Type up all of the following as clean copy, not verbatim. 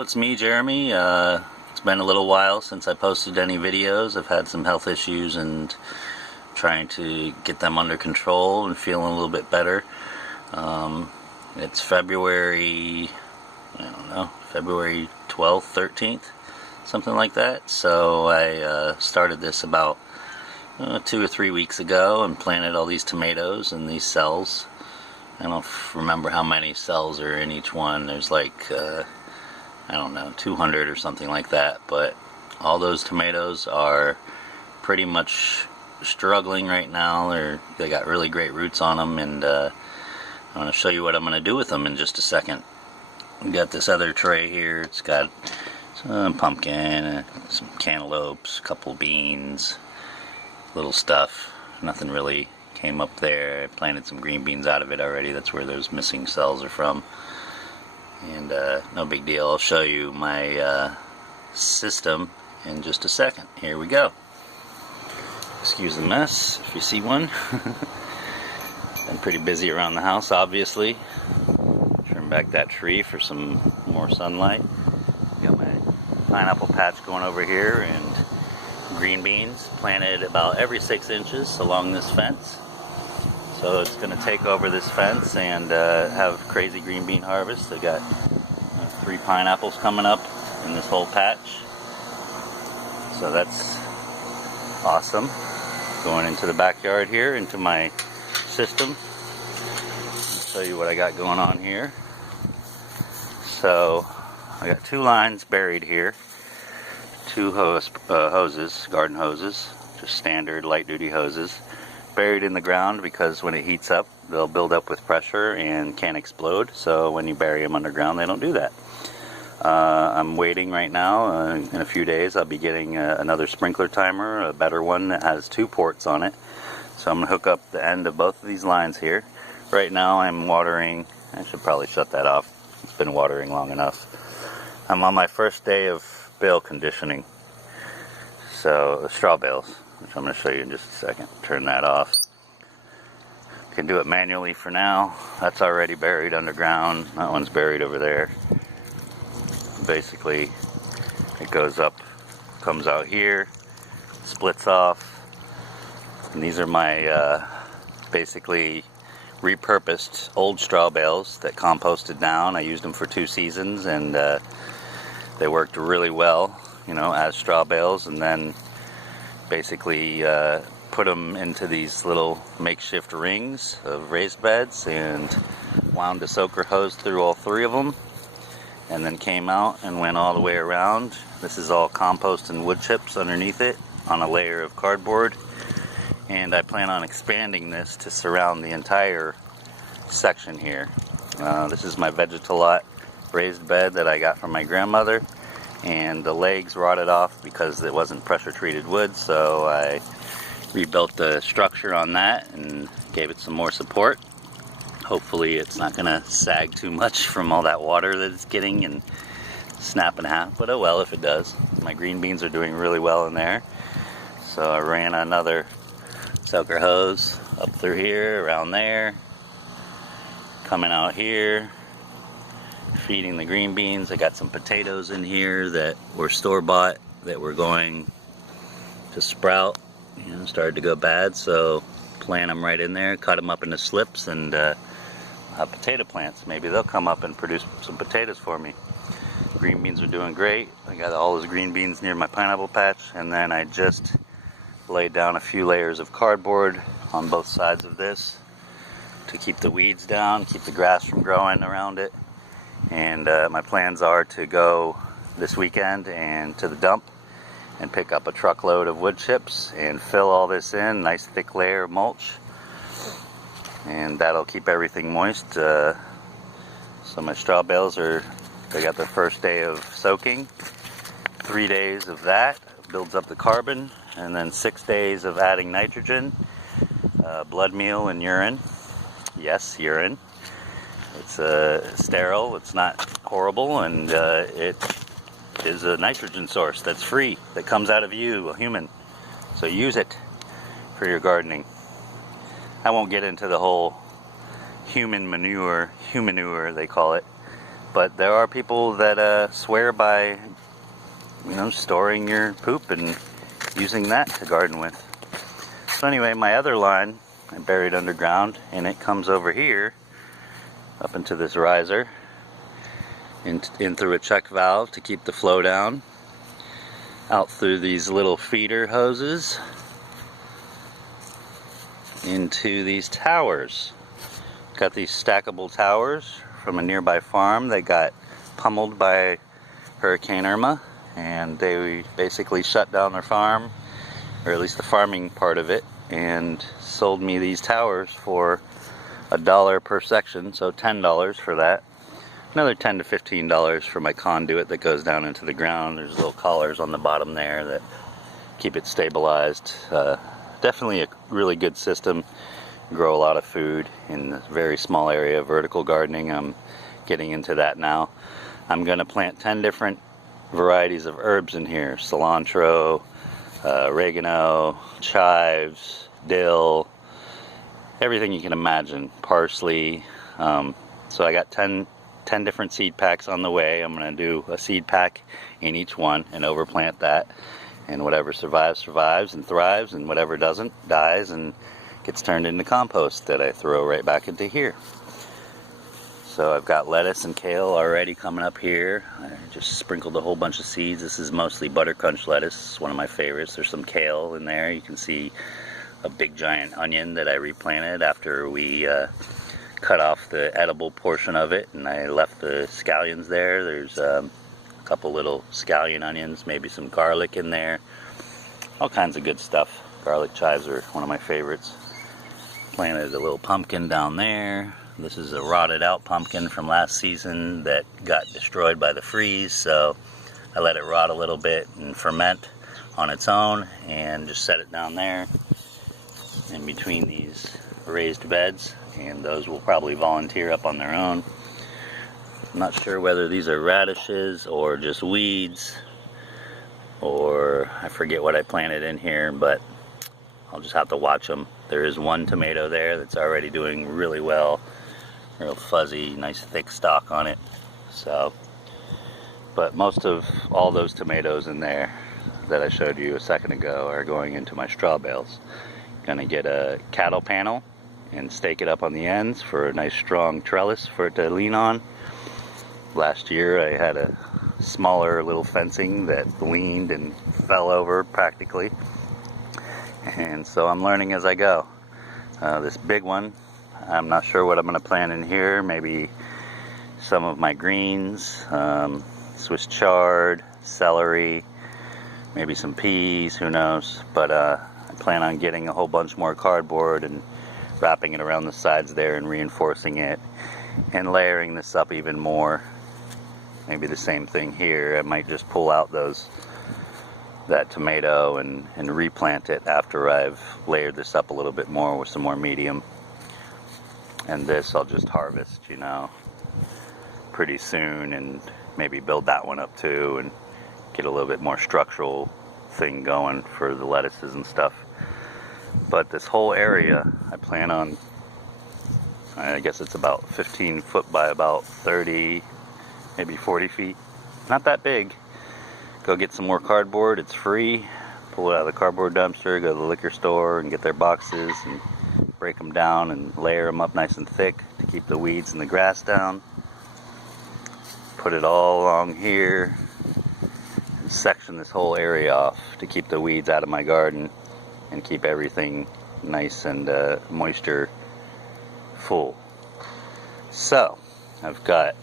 Hello, it's me, Jeremy. It's been a little while since I posted any videos. I've had some health issues and trying to get them under control and feeling a little bit better. It's February, I don't know, February 12th, 13th, something like that. So I started this about 2 or 3 weeks ago and planted all these tomatoes in these cells. I don't remember how many cells are in each one. There's like I don't know, 200 or something like that, but all those tomatoes are pretty much struggling right now. They got really great roots on them, and I'm going to show you what I'm going to do with them in just a second. We got this other tray here. It's got some pumpkin, some cantaloupes, a couple beans, little stuff. Nothing really came up there. I planted some green beans out of it already. That's where those missing cells are from. And no big deal. I'll show you my system in just a second. Here we go. Excuse the mess if you see one. Been pretty busy around the house, obviously. Trim back that tree for some more sunlight. Got my pineapple patch going over here, and green beans planted about every 6 inches along this fence. So it's going to take over this fence and have crazy green bean harvest. I got 3 pineapples coming up in this whole patch. So that's awesome. Going into the backyard here, into my system. I'll show you what I got going on here. So I got 2 lines buried here. 2 hoses, garden hoses, just standard light duty hoses. Buried in the ground because when it heats up they'll build up with pressure and can explode, so when you bury them underground they don't do that. I'm waiting right now. In a few days I'll be getting another sprinkler timer, a better one that has 2 ports on it, so I'm going to hook up the end of both of these lines here. Right now I'm watering. I should probably shut that off, it's been watering long enough. I'm on my first day of bale conditioning, so straw bales, which I'm going to show you in just a second. Turn that off. You can do it manually for now. That's already buried underground. That one's buried over there. Basically, it goes up, comes out here, splits off. And these are my basically repurposed old straw bales that composted down. I used them for 2 seasons, and they worked really well, you know, as straw bales. And then basically put them into these little makeshift rings of raised beds and wound a soaker hose through all 3 of them, and then came out and went all the way around. This is all compost and wood chips underneath it on a layer of cardboard, and I plan on expanding this to surround the entire section here. This is my Vegetalot raised bed that I got from my grandmother, and the legs rotted off because it wasn't pressure treated wood, so I rebuilt the structure on that and gave it some more support. Hopefully it's not going to sag too much from all that water that it's getting and snap in half, but oh well if it does. My green beans are doing really well in there, so I ran another soaker hose up through here, around there, coming out here, feeding the green beans. I got some potatoes in here that were store-bought that were going to sprout, you know, started to go bad, so plant them right in there, cut them up into slips, and have potato plants. Maybe they'll come up and produce some potatoes for me. Green beans are doing great. I got all those green beans near my pineapple patch, and then I just laid down a few layers of cardboard on both sides of this to keep the weeds down, keep the grass from growing around it. And my plans are to go this weekend and to the dump and pick up a truckload of wood chips and fill all this in, nice thick layer of mulch, and that'll keep everything moist. So my straw bales they got their first day of soaking. 3 days of that builds up the carbon, and then 6 days of adding nitrogen, blood meal, and urine. Yes, urine. It's sterile, it's not horrible, and it is a nitrogen source that's free, that comes out of you, a human. So use it for your gardening. I won't get into the whole humanure they call it. But there are people that swear by, you know, storing your poop and using that to garden with. So anyway, my other line I buried underground, and it comes over here up into this riser, in through a check valve to keep the flow down, out through these little feeder hoses into these towers. Got these stackable towers from a nearby farm. They got pummeled by Hurricane Irma, and they basically shut down their farm, or at least the farming part of it, and sold me these towers for $1 per section, so $10 for that. Another $10 to $15 for my conduit that goes down into the ground. There's little collars on the bottom there that keep it stabilized. Definitely a really good system. Grow a lot of food in a very small area of vertical gardening. I'm getting into that now. I'm going to plant 10 different varieties of herbs in here. Cilantro, oregano, chives, dill, everything you can imagine. Parsley. So I got 10 different seed packs on the way. I'm going to do a seed pack in each one and overplant that. And whatever survives, survives and thrives, and whatever doesn't, dies and gets turned into compost that I throw right back into here. So I've got lettuce and kale already coming up here. I just sprinkled a whole bunch of seeds. This is mostly buttercrunch lettuce. It's one of my favorites. There's some kale in there. You can see a big giant onion that I replanted after we cut off the edible portion of it, and I left the scallions there. There's a couple little scallion onions, maybe some garlic in there. All kinds of good stuff. Garlic chives are one of my favorites. Planted a little pumpkin down there. This is a rotted out pumpkin from last season that got destroyed by the freeze, so I let it rot a little bit and ferment on its own and just set it down there in between these raised beds, and those will probably volunteer up on their own. I'm not sure whether these are radishes or just weeds, or I forget what I planted in here, but I'll just have to watch them. There is one tomato there that's already doing really well. Real fuzzy, nice thick stalk on it. So, but most of all those tomatoes in there that I showed you a second ago are going into my straw bales. Gonna get a cattle panel and stake it up on the ends for a nice strong trellis for it to lean on. Last year I had a smaller little fencing that leaned and fell over practically, and so I'm learning as I go. This big one, I'm not sure what I'm going to plant in here. Maybe some of my greens, Swiss chard, celery, maybe some peas, who knows. But I plan on getting a whole bunch more cardboard and wrapping it around the sides there and reinforcing it and layering this up even more. Maybe the same thing here. I might just pull out that tomato and replant it after I've layered this up a little bit more with some more medium. And this I'll just harvest, you know, pretty soon, and maybe build that one up too and get a little bit more structural thing going for the lettuces and stuff. But this whole area I plan on, I guess it's about 15 foot by about 30, maybe 40 feet. Not that big. Go get some more cardboard, it's free. Pull it out of the cardboard dumpster, go to the liquor store and get their boxes and break them down and layer them up nice and thick to keep the weeds and the grass down. Put it all along here and section this whole area off to keep the weeds out of my garden and keep everything nice and moisture full. So I've got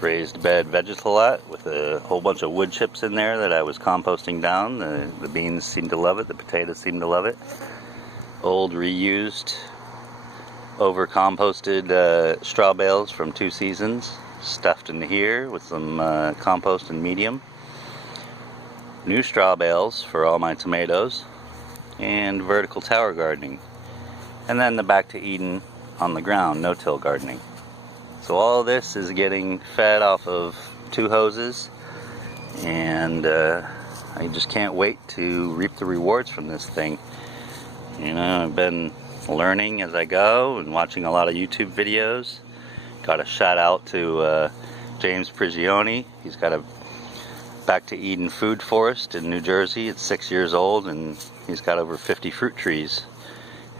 raised bed vegetable lot with a whole bunch of wood chips in there that I was composting down. The beans seem to love it, the potatoes seem to love it. Old reused, over composted straw bales from 2 seasons stuffed in here with some compost and medium. New straw bales for all my tomatoes, and vertical tower gardening. And then the back to Eden on the ground, no-till gardening. So all of this is getting fed off of 2 hoses, and I just can't wait to reap the rewards from this thing. You know, I've been learning as I go and watching a lot of YouTube videos. Got a shout out to James Prigioni. He's got a Back to Eden food forest in New Jersey. It's 6 years old, and he's got over 50 fruit trees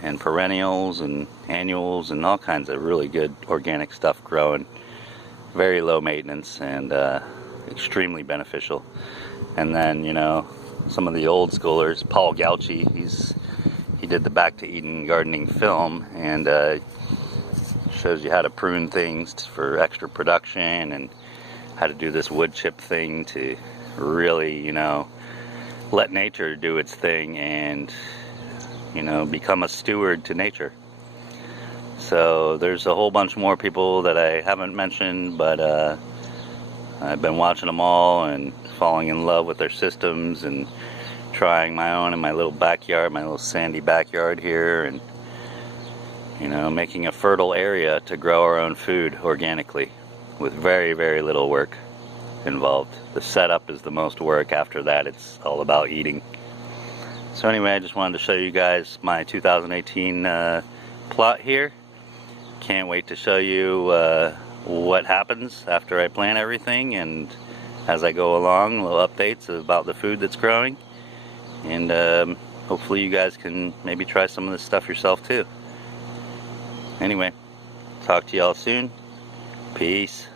and perennials and annuals and all kinds of really good organic stuff growing. Very low maintenance and extremely beneficial. And then, you know, some of the old schoolers, Paul Gauchi, he did the Back to Eden gardening film, and shows you how to prune things for extra production and how to do this wood chip thing to really, you know, let nature do its thing and, you know, become a steward to nature. So there's a whole bunch more people that I haven't mentioned, but I've been watching them all and falling in love with their systems and trying my own in my little backyard, my little sandy backyard here, and, you know, making a fertile area to grow our own food organically with very, very little work involved. The setup is the most work. After that, it's all about eating. So anyway, I just wanted to show you guys my 2018 plot here. Can't wait to show you what happens after I plant everything, and as I go along, little updates about the food that's growing, and hopefully you guys can maybe try some of this stuff yourself too. Anyway, talk to y'all soon. Peace.